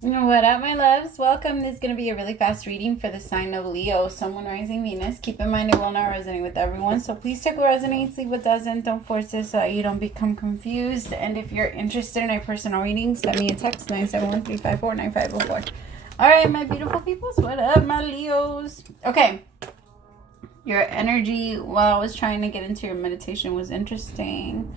What up, my loves? Welcome. This is going to be a really fast reading for the sign of Leo, Sun, Moon, Rising, Venus. Keep in mind it will not resonate with everyone, so please take what resonates, leave what doesn't. Don't force it so that you don't become confused. And if you're interested in a personal reading, send me a text, 971-354-9504. All right, my beautiful peoples. What up, my Leos? Okay. Your energy while I was trying to get into your meditation was interesting.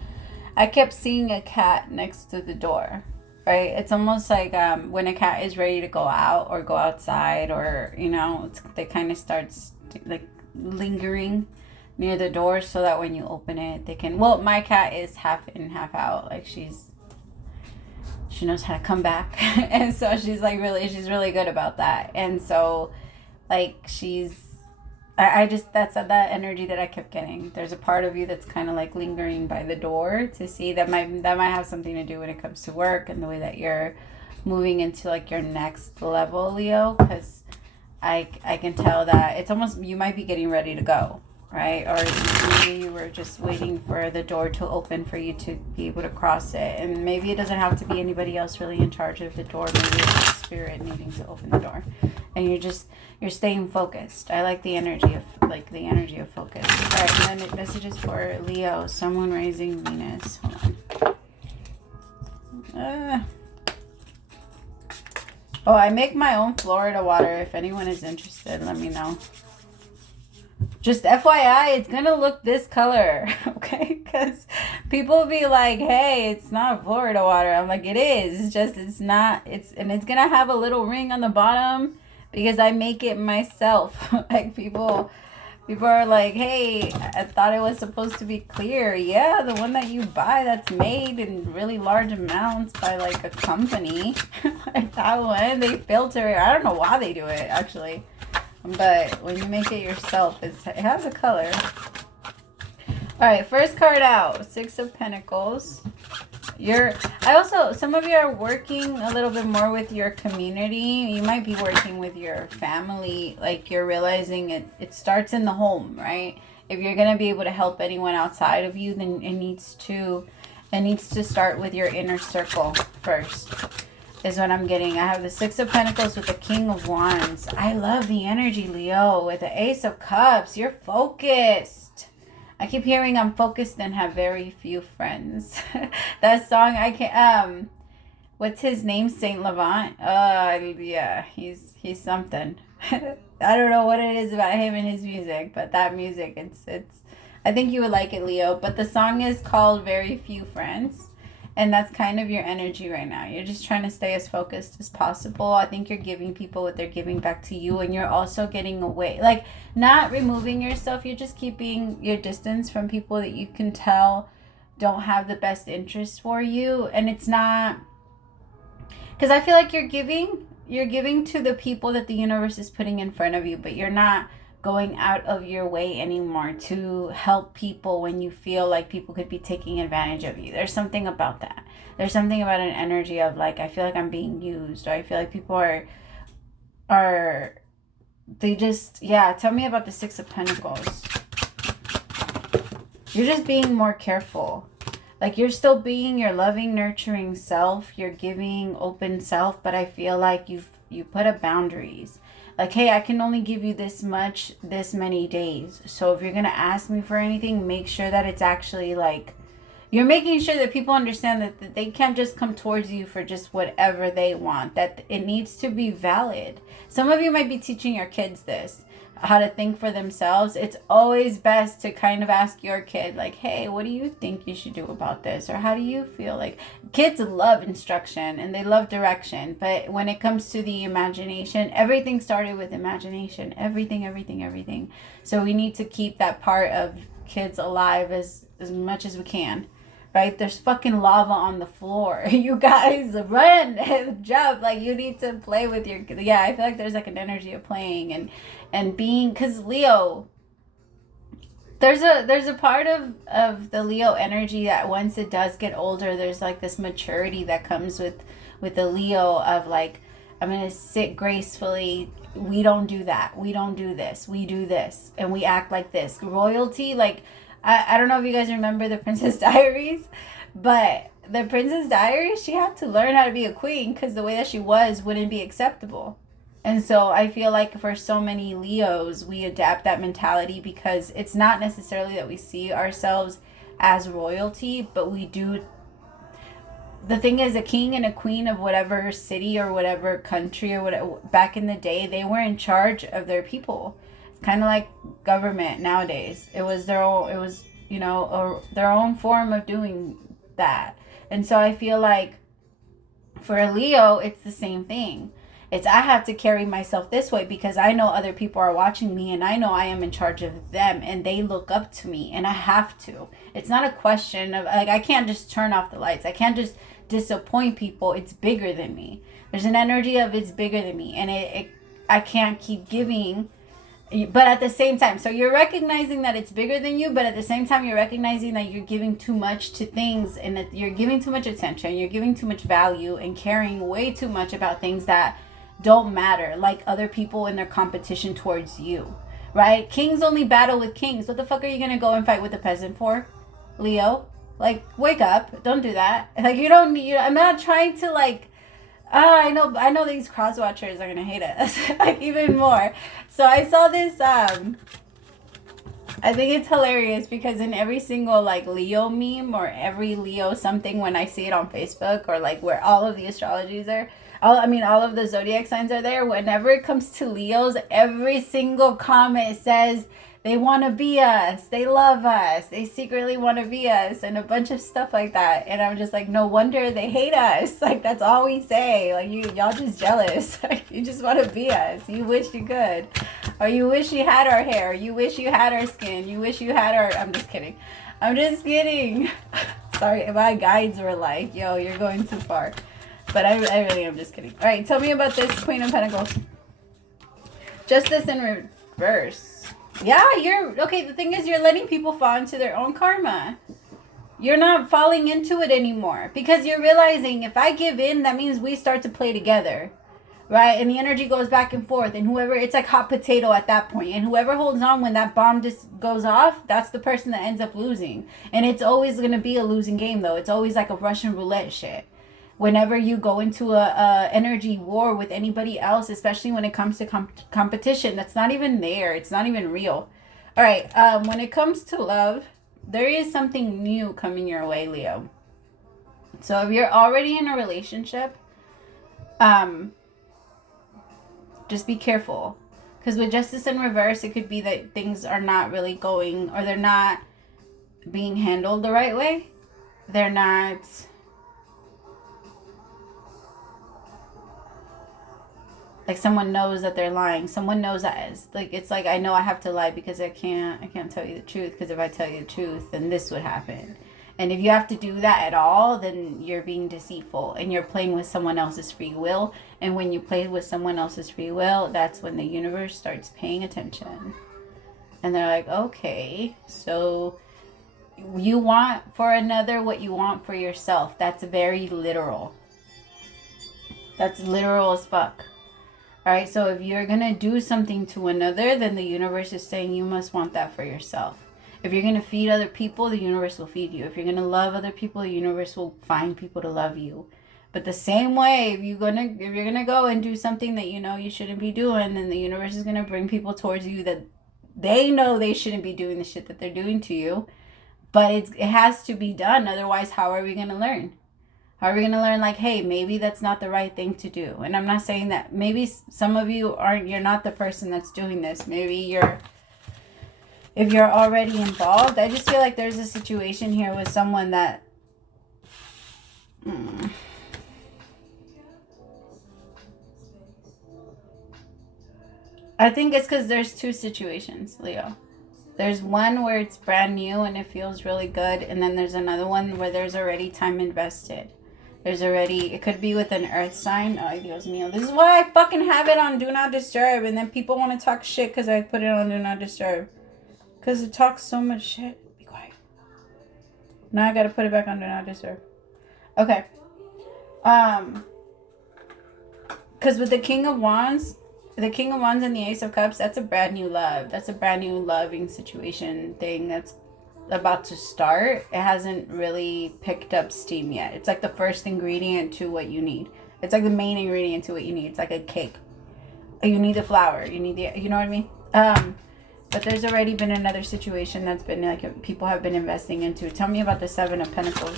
I kept seeing a cat next to the door. Right? It's almost like when a cat is ready to go out or go outside, or they kind of starts like lingering near the door so that when you open it they can. Well, my cat is half in, half out. Like she knows how to come back, and so she's really good about that. And so like I just, that's that energy that I kept getting. There's a part of you that's kind of like lingering by the door to see that might have something to do when it comes to work and the way that you're moving into like your next level, Leo. Because I can tell that it's almost, you might be getting ready to go, right? Or maybe you were just waiting for the door to open for you to be able to cross it. And maybe it doesn't have to be anybody else really in charge of the door. Maybe it's the spirit needing to open the door. And you're staying focused. I like the energy of focus. All right, and then messages for Leo, Sun, Rising, Venus. Hold on. Oh, I make my own Florida water. If anyone is interested, let me know. Just FYI, it's gonna look this color, okay? Because people be like, "Hey, it's not Florida water." I'm like, "It is. It's just it's not. And it's gonna have a little ring on the bottom." Because I make it myself. Like people are like, "Hey, I thought it was supposed to be clear." Yeah, the one that you buy that's made in really large amounts by like a company. Like that one, they filter it. I don't know why they do it actually. But when you make it yourself, it has a color. All right, first card out, Six of Pentacles. Some of you are working a little bit more with your community. You might be working with your family. Like you're realizing it starts in the home, right? If you're going to be able to help anyone outside of you, then it needs to start with your inner circle first, is what I'm getting. I have the Six of Pentacles with the King of Wands. I love the energy, Leo. With the Ace of Cups, you're focused. I keep hearing I'm focused and have very few friends. That song, I can't, what's his name? Saint Laurent? Yeah, he's something. I don't know what it is about him and his music, but that music, it's, I think you would like it, Leo. But the song is called Very Few Friends. And that's kind of your energy right now. You're just trying to stay as focused as possible. I think you're giving people what they're giving back to you. And you're also getting away. Like, not removing yourself. You're just keeping your distance from people that you can tell don't have the best interest for you. And it's not... Because I feel like you're giving to the people that the universe is putting in front of you. But you're not going out of your way anymore to help people when you feel like people could be taking advantage of you. There's something about that. There's something about an energy of like, I feel like I'm being used, or I feel like people they just, yeah, tell me about the Six of Pentacles. You're just being more careful. Like you're still being your loving, nurturing self, your giving, open self, but I feel like you put up boundaries. Like, hey, I can only give you this much, this many days. So if you're going to ask me for anything, make sure that it's actually like, you're making sure that people understand that they can't just come towards you for just whatever they want. That it needs to be valid. Some of you might be teaching your kids this, how to think for themselves. It's always best to kind of ask your kid, like, hey, what do you think you should do about this? Or how do you feel? Like, kids love instruction and they love direction. But when it comes to the imagination, everything started with imagination. Everything. So we need to keep that part of kids alive as much as we can. Right? There's fucking lava on the floor. You guys run and jump. Like, you need to play with your... Yeah, I feel like there's like an energy of playing and being... Because Leo... There's a part of the Leo energy that once it does get older, there's like this maturity that comes with the Leo of like, I'm going to sit gracefully. We don't do that. We don't do this. We do this. And we act like this. Royalty, like... I don't know if you guys remember the Princess Diaries, but the Princess Diaries, she had to learn how to be a queen because the way that she was wouldn't be acceptable. And so I feel like for so many Leos, we adapt that mentality because it's not necessarily that we see ourselves as royalty, but we do. The thing is, a king and a queen of whatever city or whatever country or whatever, back in the day, they were in charge of their people. It's kind of like government nowadays. It was their own, their own form of doing that. And so I feel like for a Leo, it's the same thing. It's I have to carry myself this way because I know other people are watching me and I know I am in charge of them and they look up to me and I have to. It's not a question of like I can't just turn off the lights. I can't just disappoint people. It's bigger than me. There's an energy of it's bigger than me and I can't keep giving. But at the same time, so you're recognizing that it's bigger than you, but at the same time, you're recognizing that you're giving too much to things and that you're giving too much attention, you're giving too much value and caring way too much about things that don't matter, like other people in their competition towards you, right? Kings only battle with kings. What the fuck are you going to go and fight with the peasant for, Leo? Like, wake up. Don't do that. Like, you don't need, I'm not trying to like, I know these cross watchers are going to hate us like even more. So I saw this, I think it's hilarious because in every single like Leo meme or every Leo something, when I see it on Facebook or like where all of the astrologies are, all of the zodiac signs are there. Whenever it comes to Leos, every single comment says they want to be us, they love us, they secretly want to be us, and a bunch of stuff like that. And I'm just like, no wonder they hate us. Like that's all we say. Like y'all just jealous. You just want to be us. You wish you could, or you wish you had our hair. You wish you had our skin. You wish you had our. I'm just kidding. Sorry, my guides were like, yo, you're going too far. But I really am just kidding. All right, tell me about this Queen of Pentacles. Justice in reverse. Yeah, okay. The thing is, you're letting people fall into their own karma. You're not falling into it anymore because you're realizing if I give in, that means we start to play together, right? And the energy goes back and forth, and whoever, it's like hot potato at that point, and whoever holds on when that bomb just goes off, that's the person that ends up losing. And it's always going to be a losing game, though. It's always like a Russian roulette shit. Whenever you go into a energy war with anybody else, especially when it comes to competition, that's not even there. It's not even real. All right. When it comes to love, there is something new coming your way, Leo. So if you're already in a relationship, just be careful. Because with Justice in reverse, it could be that things are not really going, or they're not being handled the right way. They're not... Like someone knows that they're lying. Someone knows that it's like I know I have to lie because I can't tell you the truth, because if I tell you the truth, then this would happen. And if you have to do that at all, then you're being deceitful and you're playing with someone else's free will. And when you play with someone else's free will, that's when the universe starts paying attention. And they're like, okay, so you want for another what you want for yourself. That's very literal. That's literal as fuck. All right, so if you're going to do something to another, then the universe is saying you must want that for yourself. If you're going to feed other people, the universe will feed you. If you're going to love other people, the universe will find people to love you. But the same way, if you're going to go and do something that you know you shouldn't be doing, then the universe is going to bring people towards you that they know they shouldn't be doing the shit that they're doing to you. But it has to be done. Otherwise, how are we going to learn? How are we going to learn, like, hey, maybe that's not the right thing to do? And I'm not saying that maybe some of you you're not the person that's doing this. Maybe if you're already involved. I just feel like there's a situation here with someone that, I think it's because there's two situations, Leo. There's one where it's brand new and it feels really good. And then there's another one where there's already time invested. It could be with an earth sign. Oh, Dios mío. This is why I fucking have it on Do Not Disturb. And then people want to talk shit because I put it on Do Not Disturb. Because it talks so much shit. Be quiet. Now I got to put it back on Do Not Disturb. Okay. Because with the King of Wands and the Ace of Cups, that's a brand new love. That's a brand new loving situation thing. That's about to start, it hasn't really picked up steam yet. It's like the first ingredient to what you need. It's like the main ingredient to what you need. It's like a cake. You need the flour. You need the, you know what I mean? But there's already been another situation that's been like people have been investing into. Tell me about the Seven of Pentacles.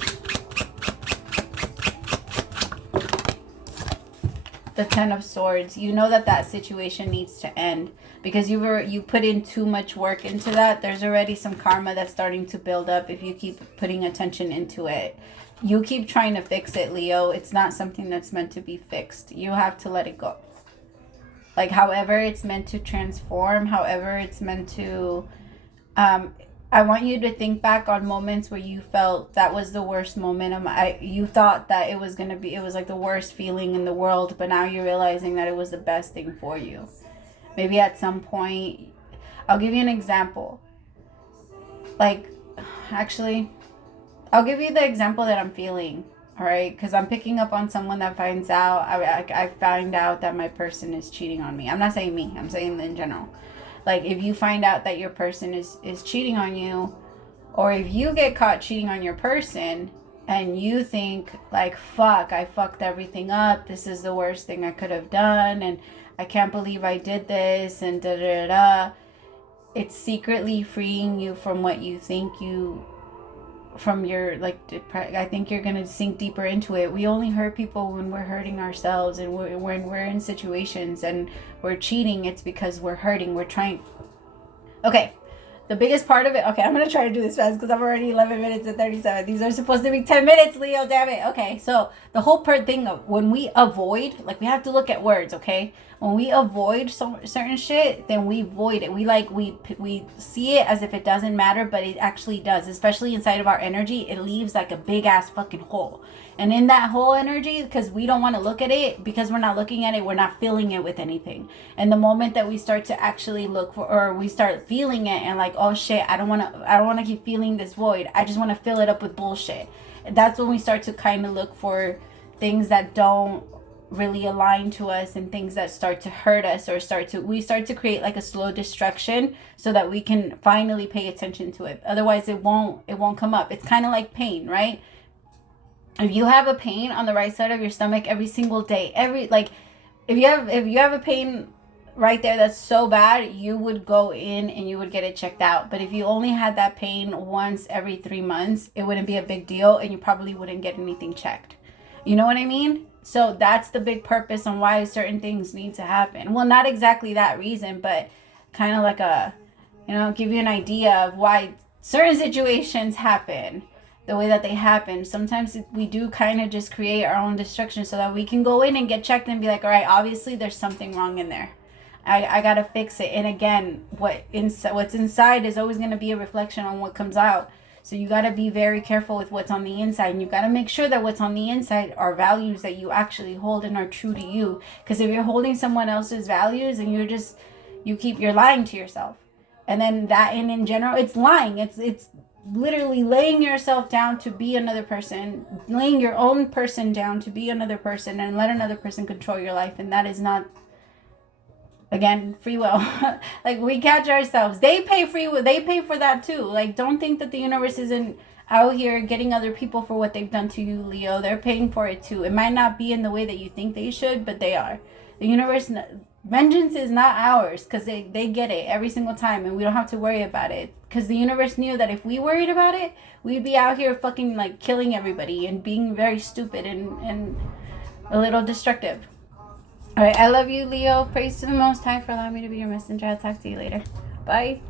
The Ten of Swords. You know that situation needs to end because you put in too much work into that. There's already some karma that's starting to build up if you keep putting attention into it. You keep trying to fix it, Leo. It's not something that's meant to be fixed. You have to let it go. Like, however it's meant to transform, however it's meant to... I want you to think back on moments where you felt that was the worst moment of you thought that it was like the worst feeling in the world, but now you're realizing that it was the best thing for you. Maybe at some point, I'll give you an example. Like, actually, I'll give you the example that I'm feeling, all right? Because I'm picking up on someone that finds out, I find out that my person is cheating on me. I'm not saying me, I'm saying in general. Like, if you find out that your person is cheating on you, or if you get caught cheating on your person and you think like, fuck, I fucked everything up, this is the worst thing I could have done, and I can't believe I did this, and da da da. It's secretly freeing you from what you think from your, like, I think you're gonna sink deeper into it. We only hurt people when we're hurting ourselves, and when we're in situations and we're cheating, it's because we're hurting. We're trying. Okay, the biggest part of it, okay, I'm gonna try to do this fast because I'm already 11 minutes and 37. These are supposed to be 10 minutes, Leo, damn it. Okay, so the whole thing of when we avoid, like, we have to look at words, okay? When we avoid certain shit, then we void it. We see it as if it doesn't matter, but it actually does. Especially inside of our energy, it leaves like a big ass fucking hole. And in that whole energy, because we don't want to look at it, because we're not looking at it, we're not filling it with anything. And the moment that we start to actually look for, or we start feeling it and like, oh shit, I don't want to keep feeling this void. I just want to fill it up with bullshit. That's when we start to kind of look for things that don't really align to us, and things that start to hurt us, or we start to create like a slow destruction so that we can finally pay attention to it. Otherwise it won't come up. It's kind of like pain, right? If you have a pain on the right side of your stomach every single day, if you have a pain right there that's so bad, you would go in and you would get it checked out. But if you only had that pain once every 3 months, it wouldn't be a big deal, and you probably wouldn't get anything checked. You know what I mean? So that's the big purpose on why certain things need to happen. Well, not exactly that reason, but kind of like a, give you an idea of why certain situations happen the way that they happen. Sometimes we do kind of just create our own destruction so that we can go in and get checked and be like, all right, obviously there's something wrong in there. I got to fix it. And again, what's inside is always going to be a reflection on what comes out. So you got to be very careful with what's on the inside. And you got to make sure that what's on the inside are values that you actually hold and are true to you. Because if you're holding someone else's values and you're lying to yourself. And then that, and in general, it's lying. It's literally laying yourself down to be another person. Laying your own person down to be another person and let another person control your life. And that is not, again, free will. Like, we catch ourselves. They pay free will. They pay for that too. Like, don't think that the universe isn't out here getting other people for what they've done to you, Leo. They're paying for it too. It might not be in the way that you think they should, but they are. The universe, vengeance is not ours, because they get it every single time, and we don't have to worry about it. Because the universe knew that if we worried about it, we'd be out here fucking like killing everybody and being very stupid and a little destructive. All right, I love you, Leo. Praise to the Most High for allowing me to be your messenger. I'll talk to you later. Bye.